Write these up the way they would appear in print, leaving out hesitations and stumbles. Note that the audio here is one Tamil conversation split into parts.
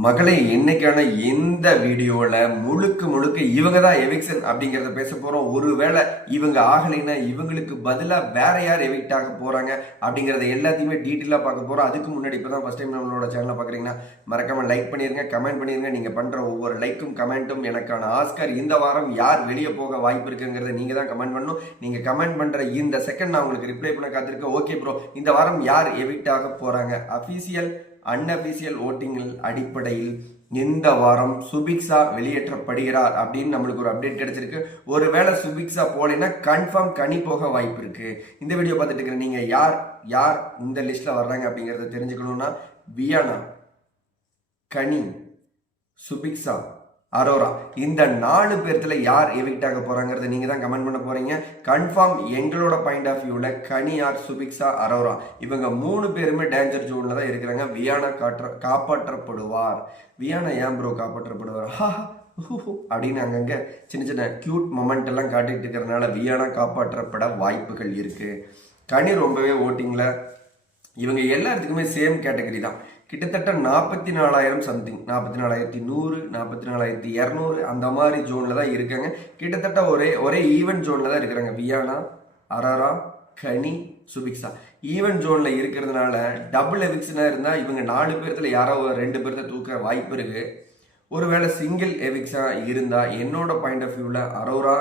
மகளே இன்னைக்கான இந்த வீடியோல முழுக்க இவங்க தான் எவிக்ஷன் அப்படிங்கறத பேச போறோம். ஒருவேளை இவங்க ஆகலைன்னா இவங்களுக்கு பதிலா வேற யார் எவிக்ட் ஆக போறாங்க அப்படிங்கறத எல்லாத்தையுமே டீட்டெயிலா பார்க்க போறோம். அதுக்கு முன்னாடி இப்பதான் ஃபர்ஸ்ட் டைம் நம்மளோட சேனலை பாக்குறீங்கன்னா மறக்காம லைக் பண்ணிருங்க, கமெண்ட் பண்ணிருங்க. நீங்க பண்ற ஒவ்வொரு லைக்கும் கமெண்ட்டும் எனக்கான ஆஸ்கர். இந்த வாரம் யார் வெளியே போக வாய்ப்பு இருக்குங்கிறத நீங்க தான் கமெண்ட் பண்ணணும். நீங்க கமெண்ட் பண்ற இந்த செகண்ட் நான் உங்களுக்கு ரிப்ளை பண்ண காத்திருக்கேன். ஓகே ப்ரோ, இந்த வாரம் யார் எவிக்ட் ஆக போறாங்க? அபிஷியல் அன்அபிஷியல் ஓட்டிங்கில் அடிப்படையில் இந்த வாரம் சுபிக்ஷா வெளியேற்றப்படுகிறார் அப்படின்னு நம்மளுக்கு ஒரு அப்டேட் கிடைச்சிருக்கு. ஒருவேளை சுபிக்ஷா போலேன்னா கன்ஃபார்ம் கனி போக வாய்ப்பு இருக்கு. இந்த வீடியோ பார்த்துட்டு இருக்கிற நீங்க யார் யார் இந்த லிஸ்ட்ல வர்றாங்க அப்படிங்கறத தெரிஞ்சுக்கணும்னா வியானா, கனி, சுபிக்ஷா, அரோரா இந்த 4 பேர்த்துல யார் எவிக்ட் ஆக போறாங்கிறத நீங்க தான் கமெண்ட் பண்ண போறீங்க. கன்ஃபார்ம் எங்களோட பாயிண்ட் ஆஃப் வியூல கனி ஆர் சுபிக்ஷா, அரோரா இவங்க 3 பேருமே டேஞ்சர் ஜோன்ல தான் இருக்கிறாங்க. வியானா காப்பாற்றப்படுவார். வியானா ஏன் ப்ரோ காப்பாற்றப்படுவார் அப்படின்னு அங்கங்க சின்ன சின்ன கியூட் மொமெண்ட் எல்லாம் காட்டிட்டு இருக்கிறதுனால வியானா காப்பாற்றப்பட வாய்ப்புகள் இருக்கு. கனி ரொம்பவே ஓட்டிங்ல இவங்க எல்லாத்துக்குமே சேம் கேட்டகரி தான். கிட்டத்தட்ட 44,000 சம்திங், 44,100, 44,200 அந்த மாதிரி ஜோன்ல தான் இருக்காங்க. கிட்டத்தட்ட ஒரே ஈவென்ட் ஜோன்ல தான் இருக்கிறாங்க. வியானா, அரோரா, கனி, சுபிக்ஷா ஈவென்ட் ஜோன்ல இருக்கிறதுனால டபுள் எவிக்ஷனா இருந்தா இவங்க 4 பேர்த்துல யாரோ 2 பேர்த்த தூக்க வாய்ப்பு இருக்கு. ஒருவேளை சிங்கிள் எவிக்ஷா இருந்தா என்னோட பாயிண்ட் ஆஃப் வியூல அரோரா,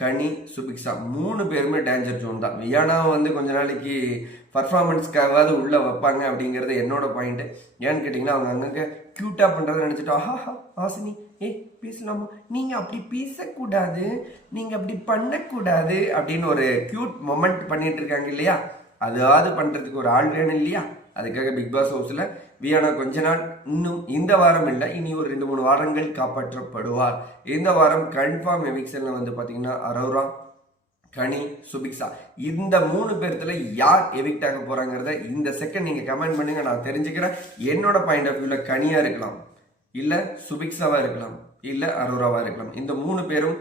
கனி, சுபிக்ஷா 3 பேருமே டேஞ்சர் ஜோன் தான். வியானா கொஞ்ச நாளைக்கு பர்ஃபார்மன்ஸ்க்காவது உள்ள வைப்பாங்க அப்படிங்கிறது என்னோட பாயிண்ட். ஏன்னு கேட்டிங்கன்னா அவங்க அங்கங்க கியூட்டா பண்றதை நினைச்சிட்டு ஆஹா ஹாசினி பேசலாமா, நீங்க அப்படி பேசக்கூடாது, நீங்க அப்படி பண்ணக்கூடாது அப்படின்னு ஒரு கியூட் மொமெண்ட் பண்ணிட்டு இருக்காங்க இல்லையா? அதாவது பண்றதுக்கு ஒரு ஆள் வேணும் இல்லையா? அதுக்காக பிக் பாஸ் ஹவுஸ்ல வியானா கொஞ்ச நாள், இன்னும் இந்த வாரம் இல்லை, இனி ஒரு 2-3 வாரங்கள் காப்பாற்றப்படுவார். இந்த வாரம் கன்ஃபார்ம் எவிக்ஷன்ல பாத்தீங்கன்னா அரோரா, கனி, சுபிக்ஷா இந்த 3 பேர்த்துல யார் எவிக்ட் ஆக போறாங்கிறத இந்த செகண்ட் நீங்க கமெண்ட் பண்ணுங்க, நான் தெரிஞ்சுக்கிறேன். என்னோட பாயிண்ட் ஆஃப் வியூல கனியா இருக்கலாம், இல்ல சுபிக்ஷாவா இருக்கலாம், இல்ல அரோராவா இருக்கலாம். இந்த 3 பேரும்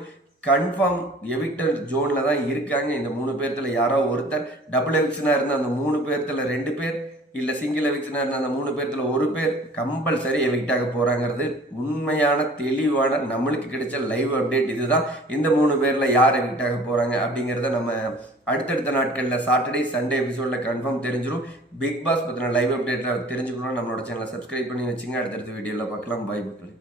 கன்ஃபார்ம் எவிக்டர் ஜோன்ல தான் இருக்காங்க. இந்த 3 பேர்த்துல யாரோ ஒருத்தர் டபுள் எவிக்ஷனா இருந்தா அந்த 3 பேர்த்துல 2 பேர், இல்ல சிங்கிள் எவிக்ஷனா இருந்தா அந்த 3 பேர்த்துல 1 பேர் கம்பல்சரி எவிக்ட் ஆக போறாங்கிறது உண்மையான தெளிவான நம்மளுக்கு கிடைச்ச லைவ் அப்டேட் இதுதான். இந்த 3 பேர்ல யார் எவிக்ட் ஆக போறாங்க அப்படிங்கறத நம்ம அடுத்தடுத்த நாட்கள்ல சாட்டர்டே சண்டே எபிசோட்ல கன்ஃபார்ம் தெரிஞ்சிடும். பிக் பாஸ் பத்தின லைவ் அப்டேட்ல தெரிஞ்சுக்கணும். நம்மளோட சேனலை சப்ஸ்கிரைப் பண்ணி வச்சுங்க. அடுத்தடுத்த வீடியோல பார்க்கலாம். பை மக்களே.